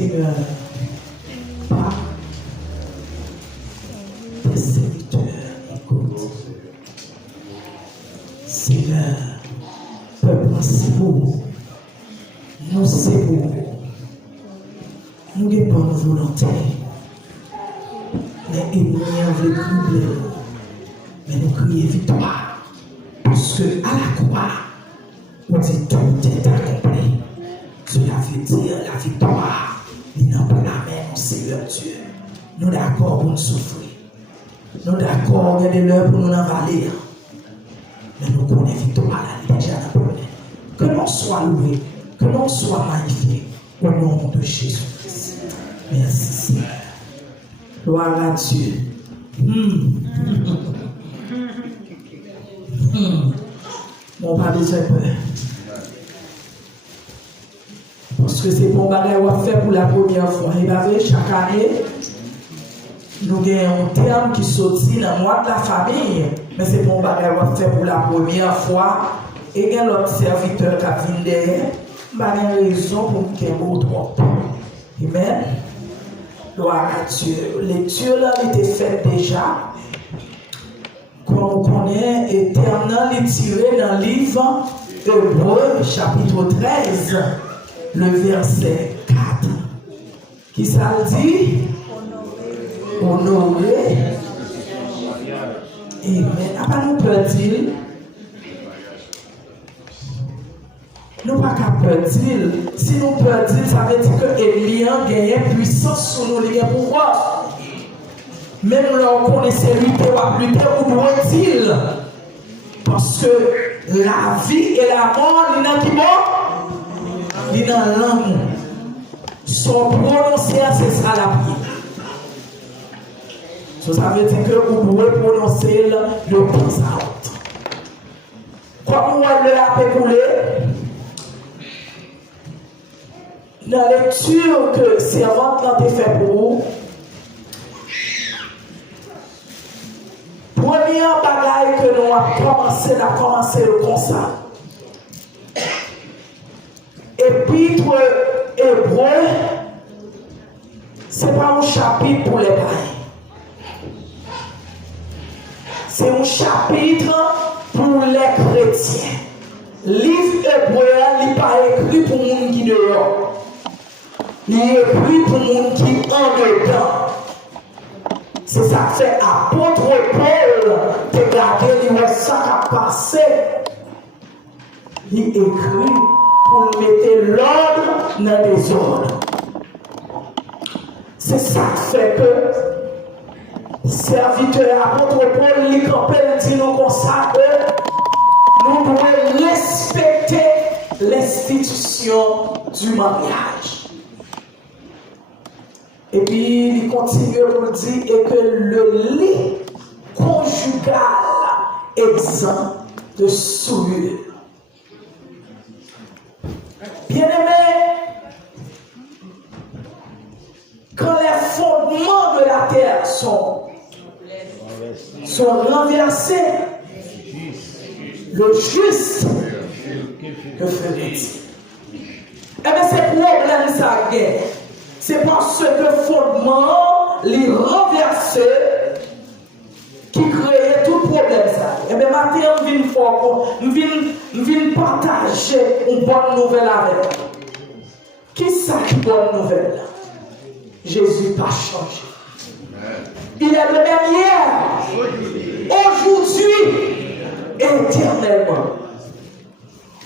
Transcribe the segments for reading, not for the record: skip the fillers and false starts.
Seigneur, pas tes serviteurs, écoute. Seigneur, peuple, c'est vous. Nous, c'est vous. Nous n'avons pas de volonté. Les ennemis avaient troublé. Mais nous crions victoire. Parce que à la croix, on dit tout est accompli. Cela veut dire la victoire. Il n'a pas la main, mon Seigneur Dieu. Nous d'accord pour nous souffrir. Nous d'accord, il y a des l'heure pour nous avaler. Mais nous connaissons victoire, elle est déjà dans le monde. Que l'on soit loué, que l'on soit magnifié au nom de Jésus-Christ. Merci Seigneur. Gloire à Dieu. Mon pas besoin de peur. Parce que c'est bon bagage qu'on fait pour la première fois. Et bien, chaque année, nous avons un terme qui sortit dans le mois de la famille. Mais c'est bon bagage qu'on fait pour la première fois. Et il y a l'autre serviteur qui vient derrière. Il n'y a pas de raison pour qu'il y ait trop. Amen. Gloire à Dieu. Lecture là était faite déjà. Comme on connaît, et terminant est tiré dans le livre Hébreux, chapitre 13, le verset 4. Qui ça dit? Honorer. Amen. Après, nous peut-il? Nous pas qu'à peut-il. Si nous peut-il, ça veut dire que Elian gagne puissance sur nous, il y a pouvoir. Même là, on connaît celui qui va plus tard, où doit-il? Parce que la vie et la mort, il y a qui mort? Il y a l'amour. Son prononcé, c'est ça la vie. Ça veut dire que vous pouvez prononcer le temps à l'autre. Comme on l'a écoulé, dans la lecture que servante a fait pour vous, première bagaille que nous avons commencé le constat. Épître hébreu, ce n'est pas un chapitre pour les païens. C'est un chapitre pour les chrétiens. Livre hébreu, il n'est pas écrit pour les gens qui dehors. Il est écrit pour les gens qui en dedans. C'est ça que fait apôtre Paul, te garder les ça qui a passé. Il écrit pour mettre l'ordre dans les désordre. C'est ça qui fait que serviteur apôtre Paul, il dit nous comme ça que nous devons respecter l'institution du mariage. Et puis, il continue pour dire et que le lit conjugal exempt de souillure. Bien-aimés, quand les fondements de la terre sont renversés, le juste, que ferait-il? Eh bien, c'est problème ça guerre. C'est parce que fondement, les renversés, qui créent tout problème ça. Et bien, maintenant, je viens partager une bonne nouvelle avec vous. Qui ça qui bonne nouvelle? Jésus n'a pas changé. Il est le même hier, aujourd'hui, éternellement.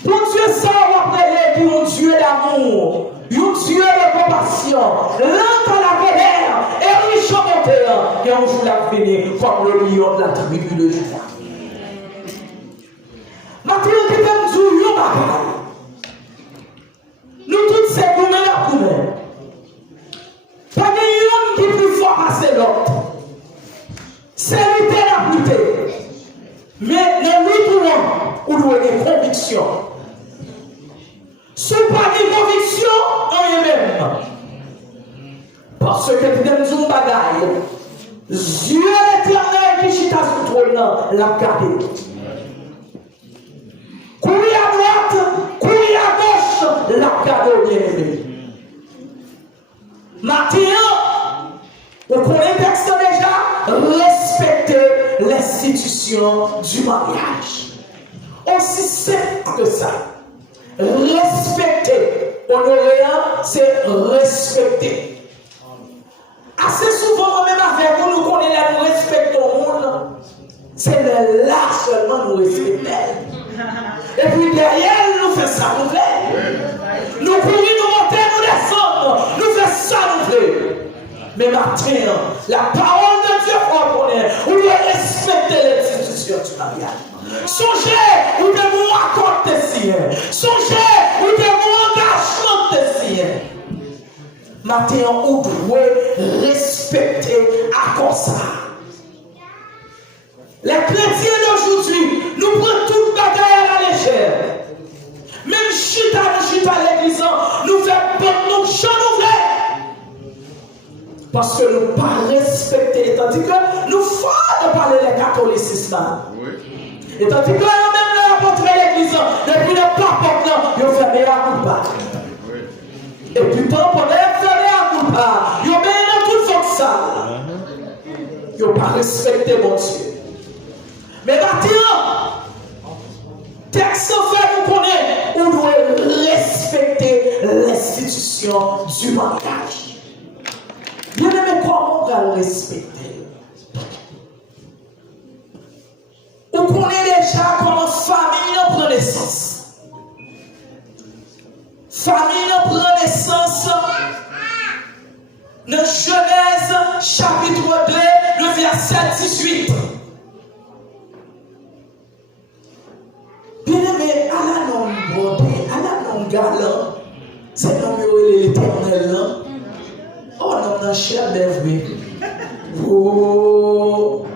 Pour Dieu, ça va appeler un Dieu d'amour. Un Dieu de compassion, lent à la colère et riche en bonté, et un jour la venir comme le lion de la tribu de Juda. Maintenant, qui t'aime du lion, nous tous ces gourmets la gourmets. Pas de lion qui est plus fort à ses l'autre. C'est lui qui la plutée. Mais ne lui tout le monde, où il y a des convictions. Ce n'est pas des convictions en eux-mêmes. Parce que tu donnes une bagaille. Dieu l'éternel qui chita sur le trône l'a gardé. Courir à droite, courir à gauche, l'a gardé au bien-aimé. Maintenant, vous connaissez le texte déjà, respecter l'institution du mariage. Aussi simple que ça. Respecter. Honorer, c'est respecter. Assez souvent, même avec vous, nous connaissons là, nous respectons le monde. C'est là seulement nous respectons. Et puis derrière, nous faisons ça, nous faisons. Nous courons, nous montons, nous descendons. Nous faisons ça, nous faisons. Mais maintenant, la parole de Dieu connaît. Vous devez respecter l'institution du mariage. Songez, vous devez vous raconter si. Songez, vous devez vous engager si. Maintenant, vous devez respecter à quoi ça. Les chrétiens d'aujourd'hui, nous prenons toute bagaille à la légère. Même chita à l'église, nous faisons nous chanter. Parce que nous ne pas respecter. Tandis que nous faisons parler les catholicisme. Oui. Et tandis que nous même l'apôtre l'église, depuis le pape, nous faisons des culpa. Et puis pendant qu'on a fait des culpa, nous mettons tout le ça. Nous ne pas respecter mon Dieu. Mais maintenant, texte fait nous connaître, on doit respecter l'institution du mariage. Bien aimé, comment on va le respecter? On connaît déjà comment famille prend naissance. Famille prend naissance dans Genèse chapitre 2, le verset 18. Bien aimé, à la non brodé, à la non galant, c'est non l'éternel. Oh non, non, cher d'Evry. Oh,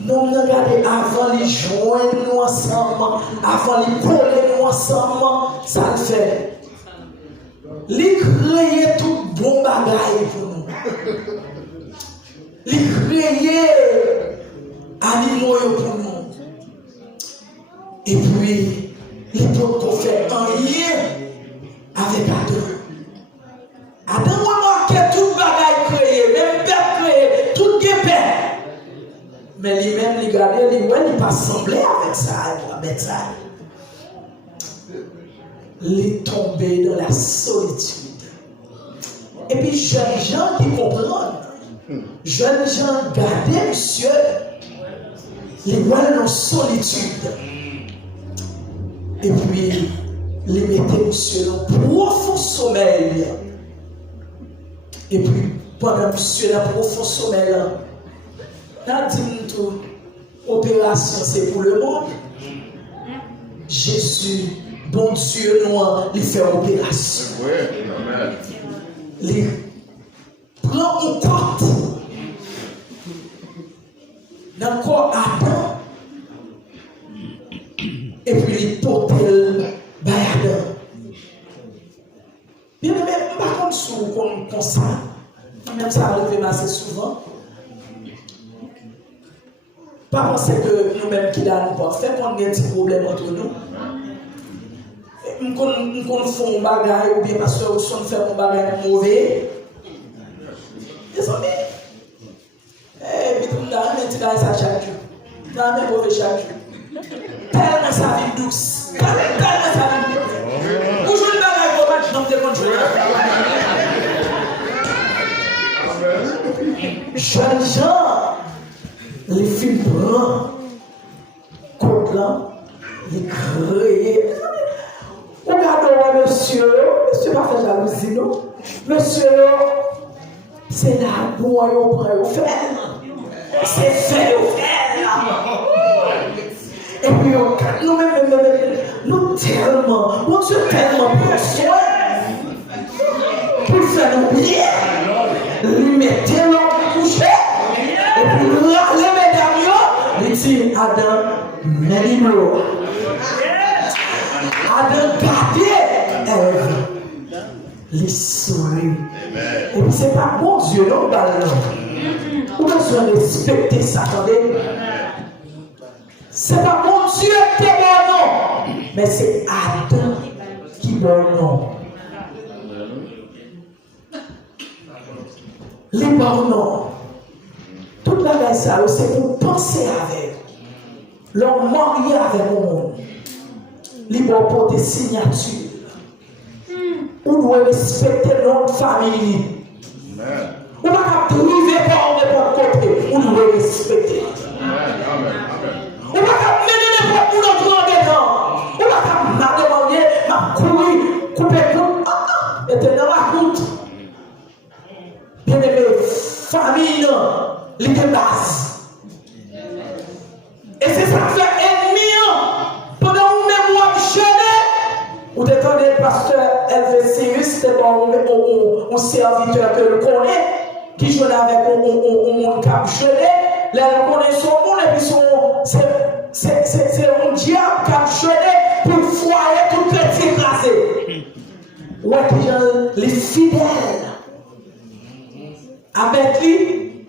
nous regardons avant les joindre nous ensemble, avant les coller nous ensemble, ça le fait. Les créer tout bon bagaille pour nous. Les créer animaux pour nous. Et puis, les peuples fait un lien avec Adam. Adam a marqué tout bagaille créé, même père créé, tout guépé. Mais lui-même, il regardait, il ne pas semblé avec ça, avec ça. Il est tombé dans la solitude. Et puis, jeunes gens qui comprennent, jeunes gens gardaient monsieur, les voient dans la solitude. Et puis, les mettaient monsieur dans un profond sommeil. Et puis, pendant monsieur dans un profond sommeil, là, dit tout, opération c'est pour le monde. Jésus, bon Dieu, nous, il fait opération. Il prend en compte dans le corps Adam. Et puis il porte le bayadin. Bien aimé, par contre, sous comme ça, même ça arrive assez souvent. Pas penser que nous-mêmes qui là, nous pas faire qu'on ait un petit problème entre nous. Nous faisons un bagage ou bien parce que nous faisons un bagage mauvais. Les amis, puis nous avons un petit bagage à chaque jour. Nous avons un mauvais chaque jour. Tellement sa vie douce. Tellement sa vie douce. Toujours le bagage pour battre, non, te contrôler. Jeunes gens, les filles bruns, côte là, les créés. Regardez, monsieur va faire jalousie, non? Monsieur, c'est la boue, on prend au fer. C'est fait au fer. Et puis, nous tellement, mon Dieu tellement prend soin pour faire nous bien, lui mettre l'homme couché, et puis le mesdames, il dit Adam, mets-le. Adam gardait Ève, les souris. Et puis, c'est pas bon Dieu, non, on doit respecter ça, attendez. C'est pas mon Dieu qui est bon nom, mais c'est Adam qui est bon nom. les bornons. Tout le bagage ça, c'est pour penser avec. L'homme marié avec le monde. Libre pour des signatures. On doit respecter notre famille. On ne va pas priver par n'importe côté. On doit respecter. On ne va pas mener n'importe où dans dedans. On ne va pas demander, ma courir, couper tout. Et t'es dans la route. Bien aimé, famille, l'idée base. Et c'est ça qui fait ennemi. Pendant que même moi, je ou t'entendez le pasteur LVCU, c'était un serviteur que le connaît, qui joue avec un monde cap gelé. Là, on connaît son monde et puis c'est un diable cap gelé pour foyer tout chrétien écrasé. Ouais, les fidèles avec lui,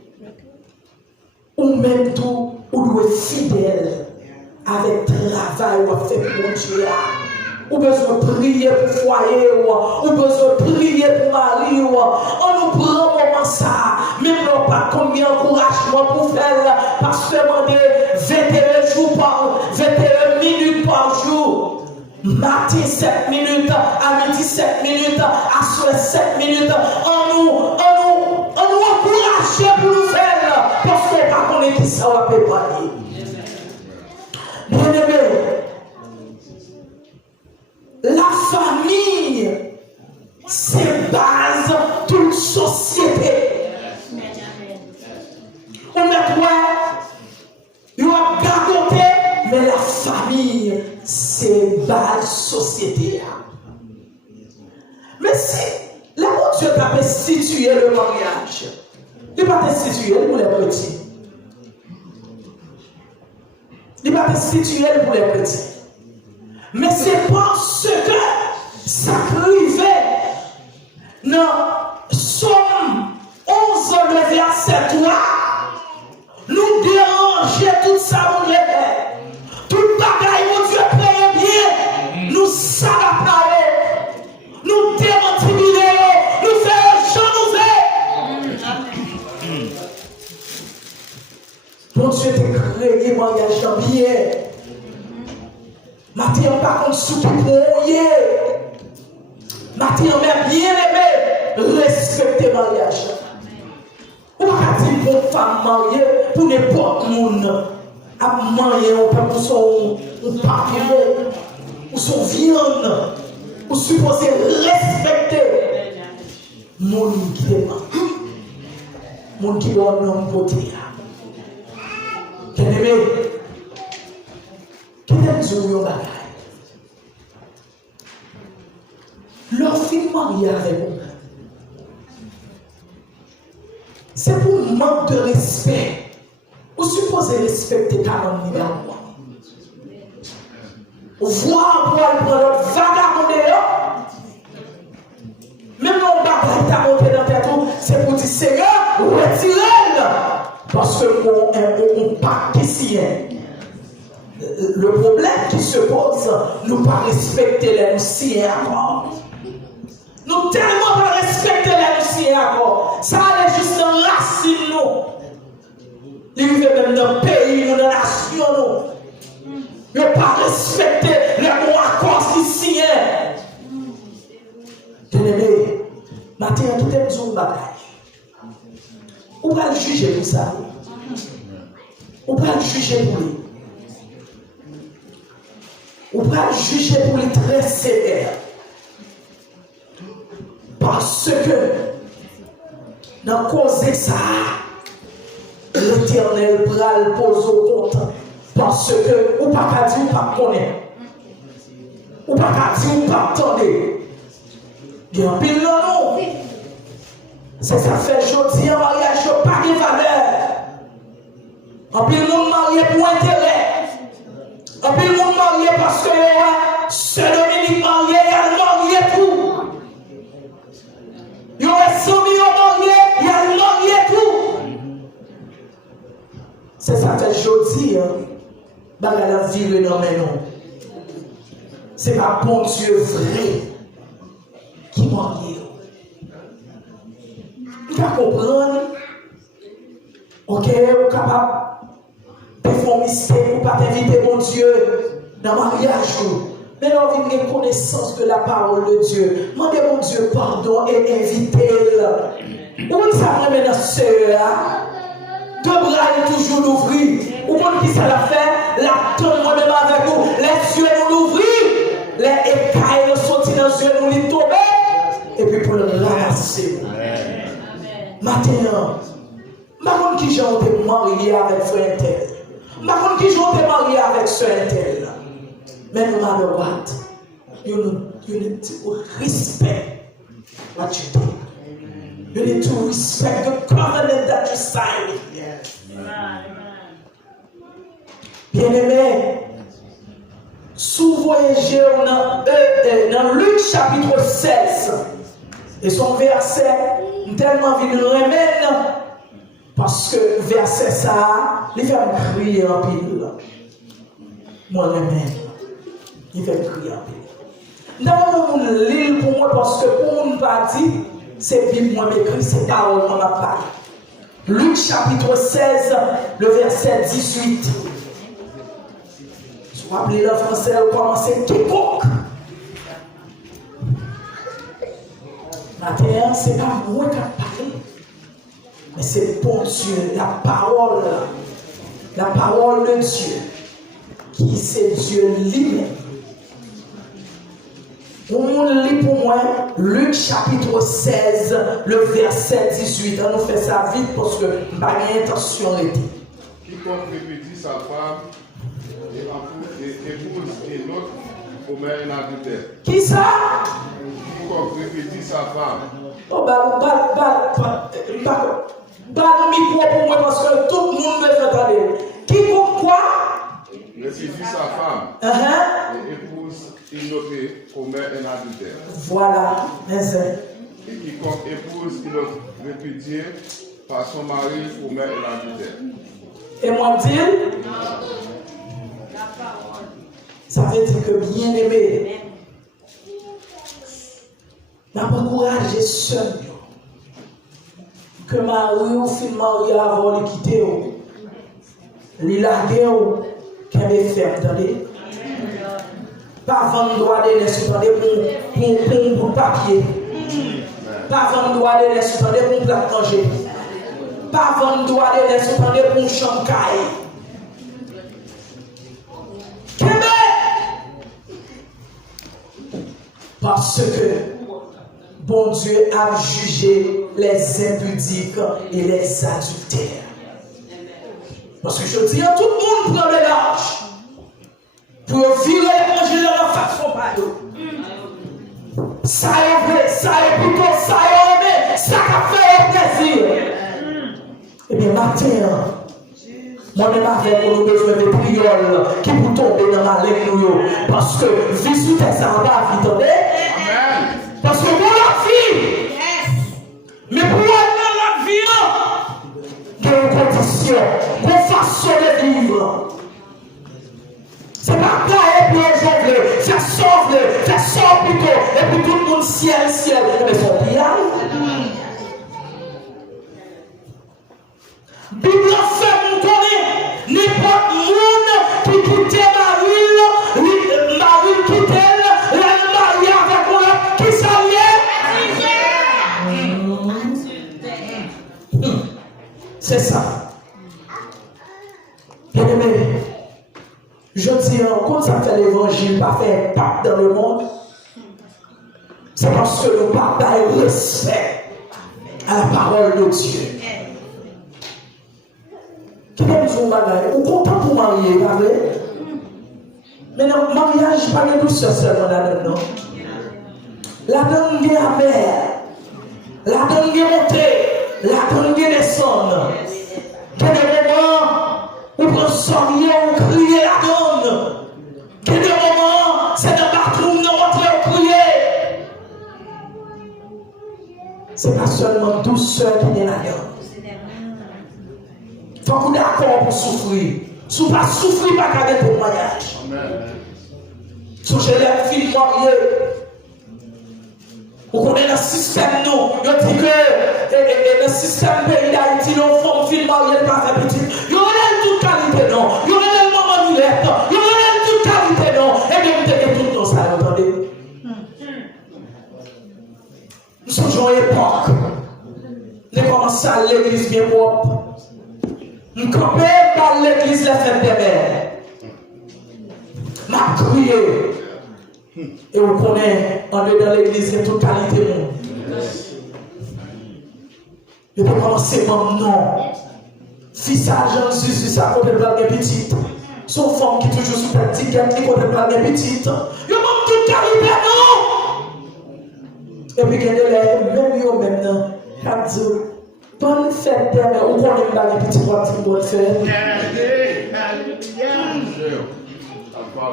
ou même tout, ou doit être fidèle avec travail ou fait pour Dieu. Ou besoin de prier pour foyer, ou besoin de prier pour mari, on nous prend moment ça, même non pas combien d'encouragement pour faire, parce que demander 21 jours par 21 minutes par jour. Matin 7 minutes, à midi 7 minutes, à soir 7 minutes, on nous encourage pour nous faire, parce qu'on ne connaît pas qui ça va préparer. Bien aimé, la famille, c'est base toute société. On met quoi? Il va garder, mais la famille, c'est base société. Mais si la Dieu t'a institué le mariage, il va t'instituer pour les petits. Il va t'instituer pour les petits. Mais c'est parce que ça privait dans Somme 11, le verset 3, nous déranger tout ça, mon Dieu. Tout bagaille, mon Dieu, paye bien, nous s'adapter, nous démotiver, nous faire renouveler. Mon Dieu t'a créé, mariage bien. Matin, par contre, sous tout moyen. Matin, mais bien aimé, respecter le mariage. On va dire pour une femme mariée, pour n'importe qui. À marier, on peut pour son papier, ou son viande, ou supposé respecter. Mon qui demande. Mon qui doit nous côté. Bien aimé. Leur fille mariée avec vous, c'est pour manque de respect. Vous supposez respecter ta maman numéro 1. Voir pour aller prendre notre vagabond, même mon bagage t'a monté dans ta tête, c'est pour dire Seigneur, retirez-le. Parce que on pas ici. Le problème qui se pose, nous pas respecter les dossiers encore. Nous tellement pas respecter les dossiers encore. Ça allait juste dans la racine nous. Il vient même dans le pays, dans la nation nous. Ne pas respecter les mots accords ici. Bien-aimé, matin tout est besoin de bagage. On va le juger pour ça. On va le juger pour lui. On va juger pour les très sévères. Parce que, dans cause de ça, l'Éternel va le poser au compte. Parce que, ou pas qu'à dire, ou pas connaître. Ou pas qu'à dire, ou pas attendre. Il y a un pile non. C'est ça fait aujourd'hui un mariage pas de valeur. Un pile monde marié pour intérêt. Un peu le monde marié parce que ce Dominique marié, il y a le marié tout. Il y a 100 millions mariés, il y a le marié tout. C'est ça que je dis, bah la vie non mais non. C'est pas bon Dieu vrai qui marie. Vous comprenez? Ok, vous êtes capable de faire un mystère pour ne pas t'inviter mon Dieu dans le mariage. Mais nous avons une reconnaissance de la parole de Dieu. Demandez mon Dieu pardon et invitez-le. Où ça va maintenant, sœur? Deux bras est toujours l'ouvrir. Où on qui ça l'a fait? La tombe moi-même avec nous. Les yeux nous l'ouvrir. Les écailles nous sortent dans les yeux, nous les tomber. Et puis pour le ramasser. Maintenant, je qui j'ai été marié avec frère tel. Je qui j'ai été marié avec soeur tel. Mais no matter what, you need to respect what you do. You need to respect the covenant that you signed. Bien-aimé, sous voyager dans Luc chapitre 16, et son verset, tellement envie de le remettre, parce que verset ça, il fait me crier en pile. Moi-même. Il fait crier en pile. D'abord, on lit pour moi parce que pour nous pas dit, c'est Bible moi m'écrit, c'est parole qu'on a parlé. Luc chapitre 16, le verset 18. Je vous rappelle le français, on commence quiconque. Matin, c'est pas moi qui parle, mais c'est bon Dieu, la parole de Dieu, qui c'est Dieu lui-même. On lit pour moi Luc chapitre 16, le verset 18. On nous fait ça vite parce que je n'ai pas l'intention de dire. Quiconque répudie sa femme et épouse et l'autre commet un adultère. Qui ça? Quiconque répudie sa femme. Oh, le micro pour moi parce que tout le monde me fait entendre. Quiconque quoi? Répudie sa femme et épouse une autre commet un adultère. Voilà, et quiconque épouse une autre répudiée par son mari commet un adultère. Et moi dire, ça veut dire que bien aimé, n'a pas encouragé seul que Marie ou fille mariée avant de quitter, lui larguer ou qu'elle est ferme, attendez. Pas vendre droit de laisser pour papier. Pas vendre droit de laisser pour plat manger. Pas vendre droit de laisser pour chancaille. Parce que bon Dieu a jugé les impudiques et les adultères. Parce que je dis à tout le monde prend le large pour virer et manger dans la façon par eux. Ça est vrai, ça est plutôt, ça est aimé, ça a fait plaisir. Eh bien, matin, moi-même avec nous besoin de prières qui pour tomber dans ma ligne, parce que vie sous tes sandales, vous entendez? Parce que pour la vie, mais pour la vie, il y a une condition, une façon de vivre. C'est pas pareil pour les gens, faire sauve plutôt, et puis tout le monde ciel, mais son pillage. Bible fait nous connaître n'importe monde qui quittait Marie quittait la mariée avec moi, qui s'alliait. C'est ça. Bien aimé, je dis, quand ça fait l'évangile, pas faire impact dans le monde, c'est parce que le papa a respect à la parole de Dieu. Qui aime son bagage? Ou content pour marier, pas vrai? Mais non, mariage, pas de douceur seulement là-dedans. La donne est amère, la donne est montée, la donne est descendre. Quel est le moment où on sortir, on crie la donne? Quel est le moment, c'est dans la bathroom, on rentre, on crie. C'est pas seulement douceur qui est là-dedans. Il faut qu'on ait d'accord pour souffrir. Si vous ne souffrez pas, pas de témoignage. Si je l'ai fini marié, vous connaissez dans le système, nous. On dit que dans le c'est un pays d'Haïti, nos femmes filment mariées, pas fait petit. Ils ont toute qualité, non. Ils ont maman Nulette, ils ont toute qualité, non. Et bien, vous avez tout dans ça, vous entendez? Nous sommes en époque. Nous commençons à l'église bien propre. Nous campons par l'église la fête des mères. M'a crié. Et on connaît, en dedans l'église, il y a toute qualité. Et pour commencer maintenant, fils à Jésus, ça côté de la petite. Son femme qui toujours sous petit, qui côté de la petite. Il y a même toute qualité, non? Et puis, même yo maintenant, il dit, bonne fête des mères, on connaît pas les petits droits de bonne fête.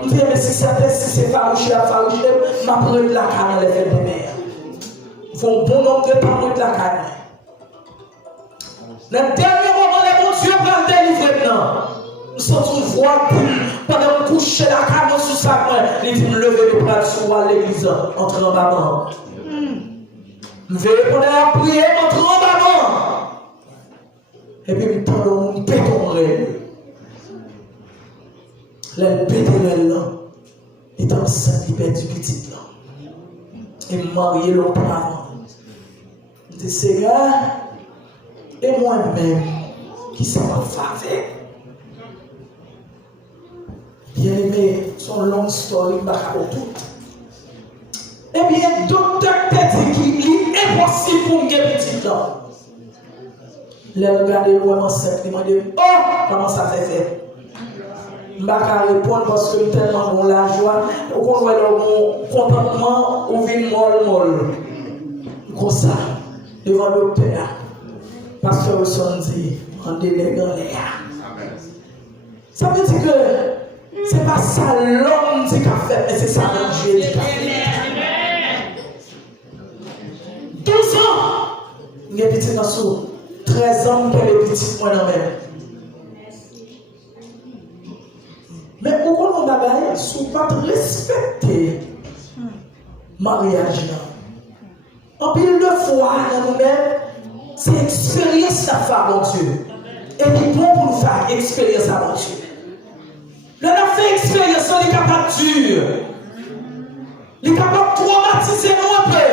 Je dis, mais si c'est farouché, ma preuve de la canne, les fêtes des mères. Il faut un bon nombre de temps de la canne. Le dernier moment, les bons Dieu vont délivrer maintenant. Nous sommes une voix pendant que coucher la canne sous sa main, il dit, lever les bras sur l'église, entre en bas. Nous veillons pendant la prière, entre en bas. Et puis, nous tendons, nous pétons le pétons là. Et enceinte, il perd du petit là. Et marié l'autre avant. Je dis, Seigneur, et moi-même, qui s'en va faveur. Bien aimé, son longue story, il va tout. Eh bien, docteur t'a dit qu'il est impossible pour me guérir petit là. Les regarder vraiment enceinte, il m'a dit, oh, comment ça fait? Je ne vais pas répondre parce que tellement bon la joie, on voit mon contentement ou vin molle. Comme ça, devant le docteur, pasteur Wilson dit, en déléguant l'air. Ça veut dire que ce n'est pas ça l'homme dit qu'a fait, mais c'est ça que Dieu dit qu'a fait. 12 ans, il y a des petits dans 13 ans, qu'elle est petite, moi dans même. Mais pourquoi on a gagné sous pas respecter mariage là? En pile de fois dans nous-mêmes, c'est expérience la femme mon Dieu. Et qui bon pour nous faire expérience à mon Dieu. Là, on a fait expérience, on est capable de dur. On est capable de traumatiser nous un peu.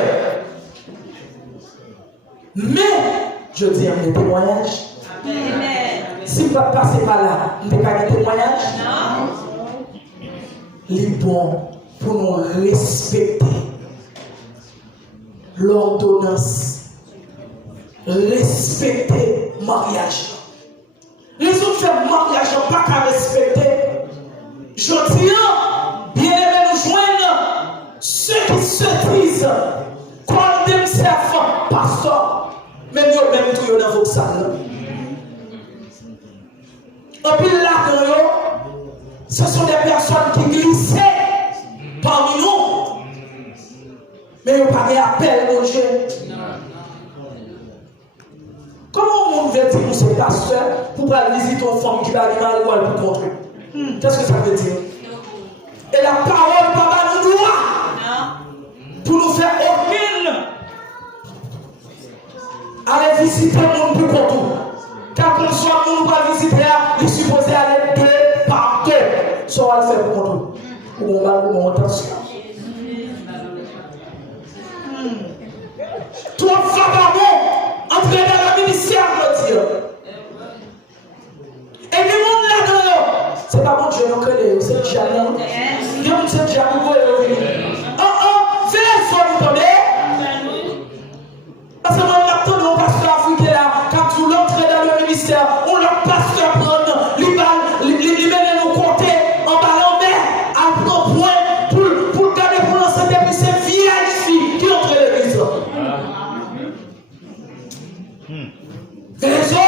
Mais, je dis un témoignage. Si vous ne passez pas là, vous n'avez pas de témoignage? Non. Il est bon pour nous respecter l'ordonnance, respecter le mariage. Les autres font mariage, pas qu'à respecter. Je dis, bien aimé, nous joignent ceux qui se disent qu'on aime ses enfants, pasteur, même eux, même tout, dans vos salles. Et puis là, ce sont des personnes qui glissaient parmi nous. Mais ils n'ont pas d'appel, mon Dieu. Comment on veut dire pour ce pasteur pour aller visiter une femme qui va aller mal ou aller pour contrer? Qu'est-ce que ça veut dire? Et la parole pas nous doit pour nous faire aucune. Aller visiter le monde plus pour tout. Car qu'on soit nous va visiter, il est supposé aller deux par deux. Ça va le faire pour nous. Pour mon mal, pour mon attention. Toi, vagabond, entrez dans le ministère de Dieu. Et le monde là-dedans, c'est pas mon Dieu, non, c'est déjà là. Dieu, c'est déjà nouveau et revenu. Fais l'effort, vous entendez? Parce que moi, je m'attends au pasteur africain là, quand tu l'entrée dans le ministère, on leur pasteur prendre, lui mener nous compter en bas en mer, à prendre point pour garder pour l'enceinte, et puis c'est vieille fille qui entre l'église. Raison.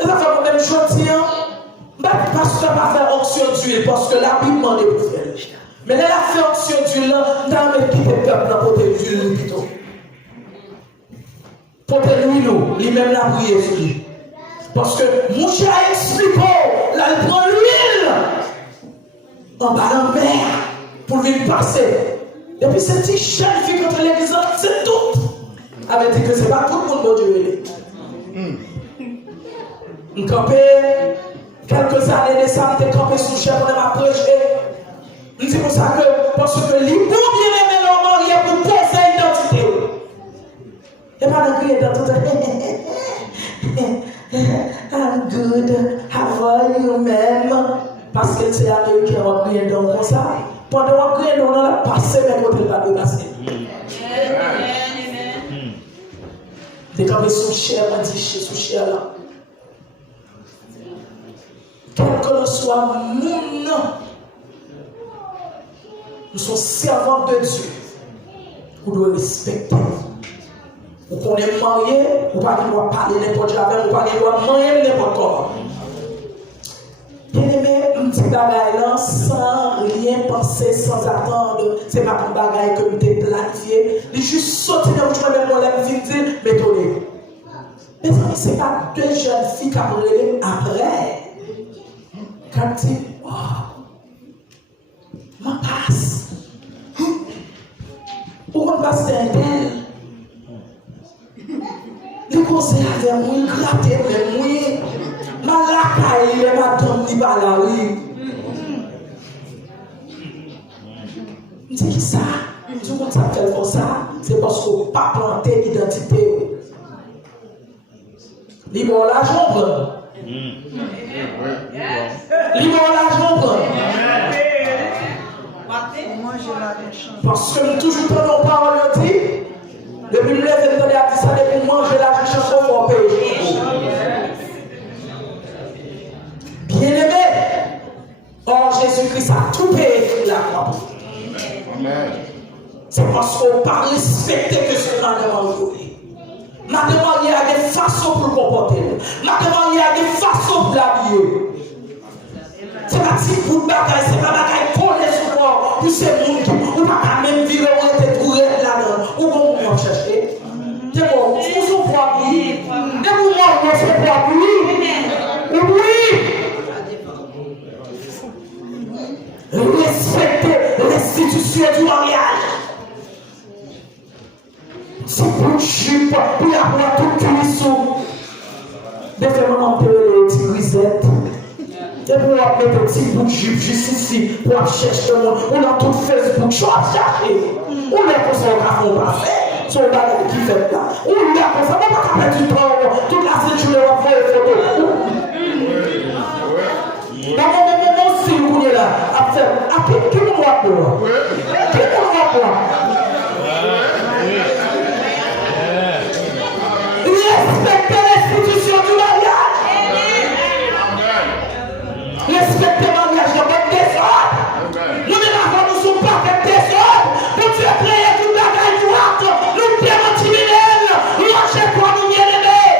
Et ça fait moi-même chantier. Le pasteur va faire onction d'huile parce que la Bible demande pour faire. Mais là, la fait onction d'huile, dans le petit peuple, pour l'huile plutôt. Pour l'huile, lui-même la prière sur lui. Parce que mon cher explique, là, il prend l'huile en bas en mer pour lui passer. Et puis, cette petite jeune fille contre l'église, c'est tout. avait dit que ce n'est pas tout le monde bon Dieu. Je campé quelques années de ça, je suis campé sous chef, on m'a prêché. Je dis pour ça que, parce que les bons bien-aimés l'ont marié pour poser l'identité. Et pas de crier dans tout I'm good, how are you, même? Parce que c'est américain, on va crier dans comme ça. Pendant qu'on crier dans, on a passé, mais quand il va passer. Dès qu'on est sous chair, on dit sous chair là. Quel que soit mon nom, nous sommes servants de Dieu. Vous devez respecter. Ou qu'on est marié, ou pas qu'il doit parler n'importe quoi avec, ou pas qu'il doit marier n'importe quoi. Bien aimé, un petit bagaille là, sans rien penser, sans attendre, c'est pas un bagaille que nous t'ai planifié. Il est juste sauté dans le chemin, même moi, la vie dit, mais tenez. Mais c'est pas deux jeunes filles qui ont après. Quand tu dis, oh, ma passe. Pourquoi on passe d'un tel? Les conseils avec moi, ils grattent avec moi. Ma lacaille, les madame, ni pas là, oui. Je dis ça. Tout le monde s'appelle comme ça. C'est parce qu'on n'a pas planté l'identité. Libre l'argent, prend. Libre l'argent, prend. Parce que nous toujours prenons parole dit. Depuis le lève, vous allez dire ça, depuis manger la chanson pour payer. Bien aimé, or Jésus-Christ a tout payé sur la croix. C'est parce qu'on n'a pas respecté que ce qu'on a demandé. Ma demande, il y a des façons pour le comporter. Ma demande, il y a des façons pour l'habiller. C'est pas si pour le bagage, c'est pas bagage collé sur le corps. Puis c'est monde qui, ou pas même vivre, on était tout là-dedans. Ou comment on cherche. C'est bon, vous sont pour lui. Et vous, moi, vous sont pour lui. Oui. Respecter l'institution du mariage. C'est pour le jupe, pour avoir tout cuisson. Des fois, on peut les petites grisettes. Et pour mettre un petit bout de jupe juste ici, pour chercher le monde. On a tout Facebook, je vais chercher. On est comme ça, on va faire. Son bagage qui fait là. On est comme ça, on va pas perdre du temps. Toute la séjour, on va faire des photos. Non, si vous voulez là, après, qui nous voit pour? Qui nous voit pour? Respectez l'institution du mariage. Respectez le mariage de votre désordre. Nous ne sommes pas fait désordre. Pour Dieu créer tout le bagage du rap. Nous sommes anti-milènes. Lâchez quoi nous bien aimés.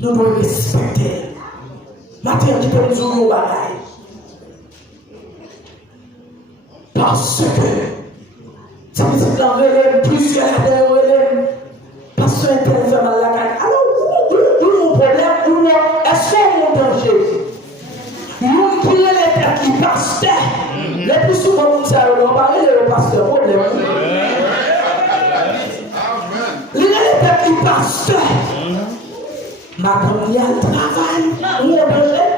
Nous devons respecter. Maintenant, nous devons nous ouvrir au bagage. Parce que ça veut dire que dans relève, plusieurs relèves, parce que tel fait mal la caille. Alors, où est mon problème? Est-ce qu'on est en danger? Nous qui est les pères qui pasteur. Le plus souvent, nous savons parler de pasteur problème. Les pères qui pasteur. Madame, il y a le travail. Où est en danger?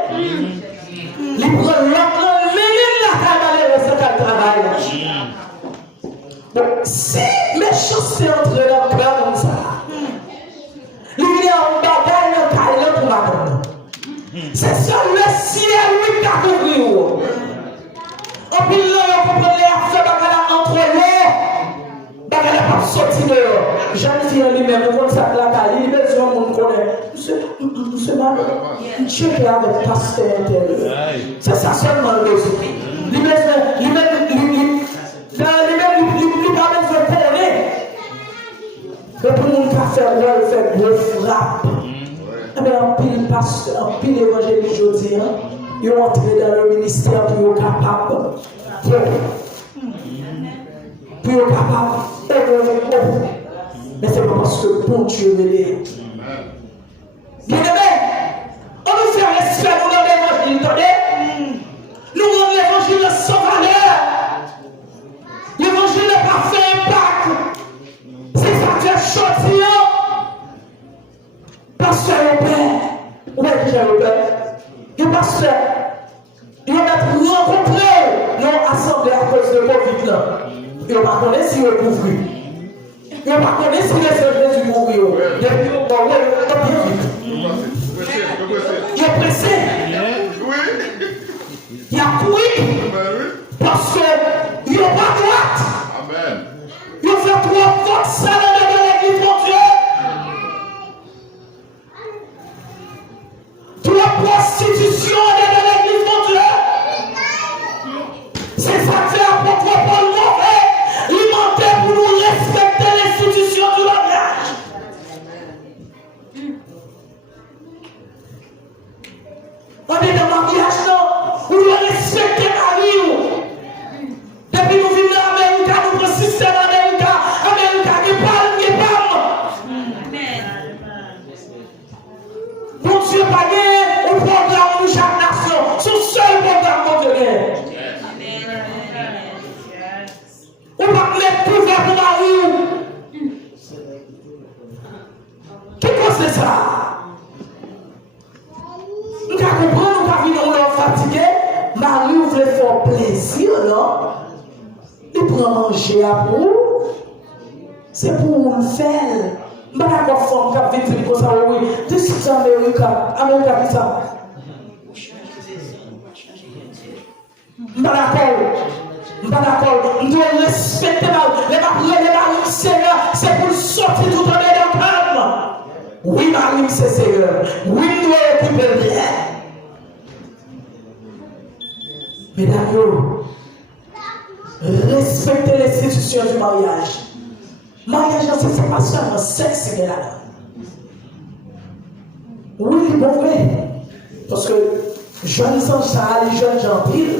Les prennent l'autre, mais la caille, c'est le travail. Si méchanceté entre les cœurs comme ça, il y a un bagage dans le cahier pour madame. C'est ça le ciel qui a couvert. En plus, on comprend les affaires entre eux. Bagage n'a pas sorti dehors. Jean dit lui-même, on compte ça la cahier, il est besoin de monde connaît. Monsieur madame, il check avec pasteur intérieur. C'est ça seulement le besoin. Lui-même, que tout le monde qui a fait rôle, fait gros frappe. Eh bien, en pile pasteur, en pile évangéliste aujourd'hui, ils ont entré dans le ministère pour être capable. Pour être capable. Mais c'est pas parce que bon Dieu me l'est. Bien aimé, on nous fait respect dans l'évangile, attendez. Nous rendons l'évangile sans valeur. pasteur au père. Où est-ce que le père? Le pasteur. Il va rencontrer nos assemblées à cause de Covid là. Il ne va pas connaître si il est couvert. Il ne va pas connaître si les Jésus mourir. Depuis au moment où il est bien vite. Il est pressé. Oui. Il a couru. Parce qu'il n'est pas droite. Amen. Il fait trop forte ça dans l'église de Dieu. Trop prostitution dans l'église de Dieu. C'est ça que fait l'apôtre Paul mauvais. Il mentait pour nous respecter l'institution du mariage. On est dans le mariage, non? Vous devez respecter Marie. Depuis nous venons d'Amérique, nous prenons le système américain. Américain qui parle, qui parle. Bon Dieu, pas gagné au programme de chaque nation. Son seul programme pour Dieu. On va mettre pouvoir pour Marie. Qui cause de ça? Nous comprenons, nous venons fatigué. Marie voulait faire plaisir, non? Il prend manger à vous. C'est pour le faire. Je ne sais pas comment faire comme ça. Oui, this is America. America, qui ça? Je ne suis pas d'accord. Nous devons respecter les maris, Seigneur. C'est pour sortir tout en ayant calme. Oui, Marie, c'est Seigneur. Oui, nous devons occuper bien. Mesdames, respectez l'institution du mariage. Mariage, c'est pas seulement sexe, mais là. Oui, bon, vrai. Parce que jeunes gens, ça, les jeunes gens pile.